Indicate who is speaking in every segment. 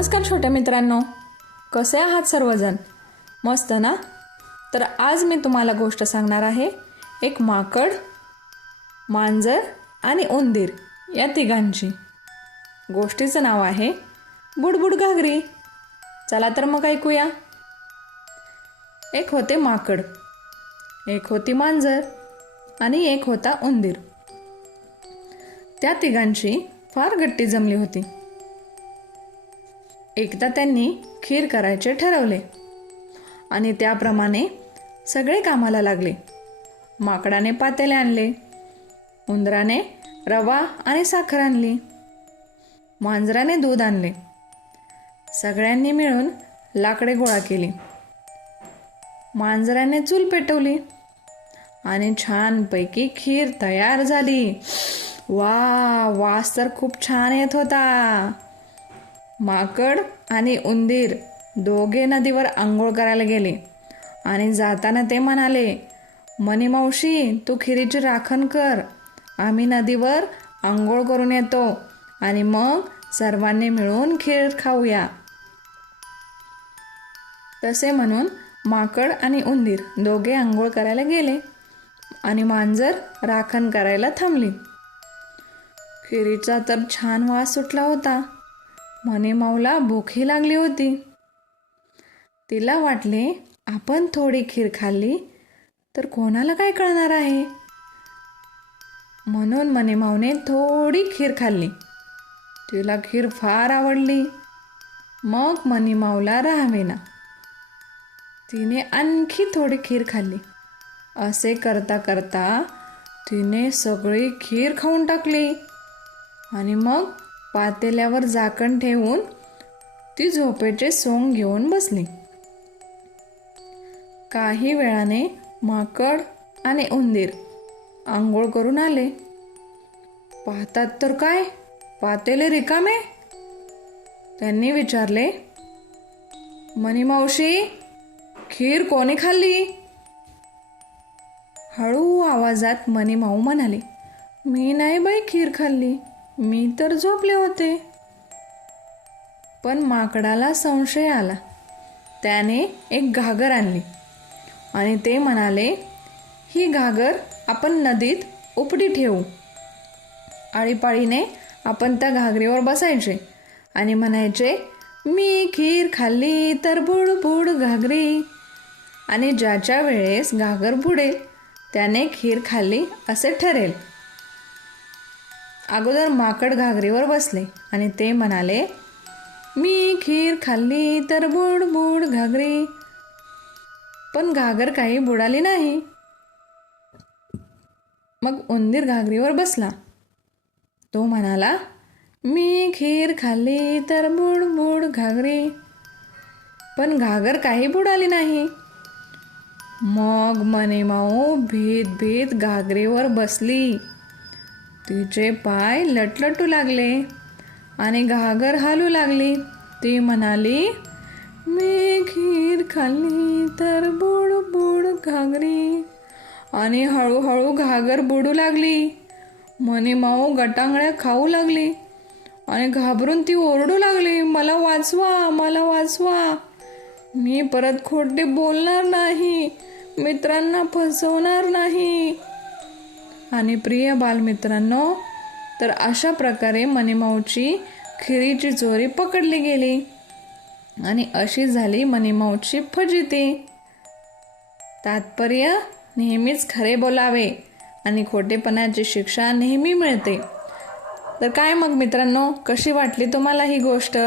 Speaker 1: नमस्कार छोट्या मित्रांनो. कसे आहात सर्वजण? मस्त ना? तर आज मी तुम्हाला गोष्ट सांगणार आहे. एक माकड मांजर आणि उंदीर या तिघांची. गोष्टीचं नाव आहे बुडबुड घागरी. चला तर मग ऐकूया. एक होते माकड एक होती मांजर आणि एक होता उंदीर. त्या तिघांची फार गट्टी जमली होती. एकदा त्यांनी खीर करायचे ठरवले. आणि त्याप्रमाणे सगळे कामाला लागले. माकडाने पातेले आणले. उंदराने रवा आणि साखर आणली. मांजराने दूध आणले. सगळ्यांनी मिळून लाकडे गोळा केली. मांजराने चूल पेटवली. आणि छानपैकी खीर तयार झाली. वा वास तर खूप छान येत होता. माकड आणि उंदीर दोघे नदीवर आंघोळ करायला गेले. आणि जाताना ते म्हणाले मनी मावशी तू खिरीची राखण कर. आम्ही नदीवर आंघोळ करून येतो आणि मग सर्वांनी मिळून खीर खाऊया. तसे म्हणून माकड आणि उंदीर दोघे आंघोळ करायला गेले आणि मांजर राखण करायला थांबली. खिरीचा तर छान वास सुटला होता. मने माऊला भूकही लागली होती. तिला वाटले आपण थोडी खीर खाल्ली तर कोणाला काय कळणार आहे? म्हणून मने माऊने थोडी खीर खाल्ली. तिला खीर फार आवडली. मग मनी माऊला राहावेना. तिने आणखी थोडी खीर खाल्ली. असे करता करता तिने सगळी खीर खाऊन टाकली. आणि मग पातेल्यावर झाकण ठेवून ती झोपेचे सोंग घेऊन बसली. काही वेळाने माकड आणि उंदीर आंघोळ करून आले. पाहतात तर काय? पातेले रिकामे? त्यांनी विचारले मणिमावशी खीर कोणी खाल्ली? हळू आवाजात मनी म्हणाले मी नाही बाई खीर खाल्ली. मी तर झोपले होते. पण माकडाला संशय आला. त्याने एक घागर आणली आणि ते म्हणाले ही घागर आपण नदीत उपडी ठेवू. आळीपाळीने आपण त्या घागरीवर बसायचे आणि म्हणायचे मी खीर खाल्ली तर बुड बुड घागरी. आणि ज्याच्या वेळेस घागर बुडेल त्याने खीर खाल्ली असे ठरेल. अगोदर माकड घागरीवर बसले आणि ते म्हणाले मी खीर खाल्ली तर बुड बुड घागरी पण घागर काही बुडाली नाही. मग उंदीर घागरीवर बसला. तो म्हणाला मी खीर खाल्ली तर बुड बुड घागरी पण घागर काही बुडाली नाही. मग मने माऊ भीत भीत घागरीवर बसली. तिचे पाय लटलटू लागले आणि घागर हालू लागली. ती म्हणाली मी खीर खाल्ली तर बुड बुड घागरी. आणि हळूहळू घागर बुडू लागली. मनी माऊ गटांगळ्या खाऊ लागली आणि घाबरून ती ओरडू लागली. मला वाचवा मला वाचवा. मी परत खोटे बोलणार नाही मित्रांना फसवणार नाही. आणि प्रिय बालमित्रांनो तर अशा प्रकारे मनीमाऊची खिरीची चोरी पकडली गेली. आणि अशी झाली मनीमाऊची फजिती. तात्पर्य नेहमीच खरे बोलावे आणि खोटेपणाची शिक्षा नेहमी मिळते. तर काय मग मित्रांनो कशी वाटली तुम्हाला ही गोष्ट?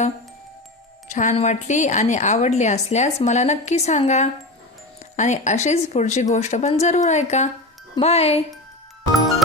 Speaker 1: छान वाटली आणि आवडली असल्यास मला नक्की सांगा. आणि अशीच पुढची गोष्ट पण जरूर ऐका. बाय! you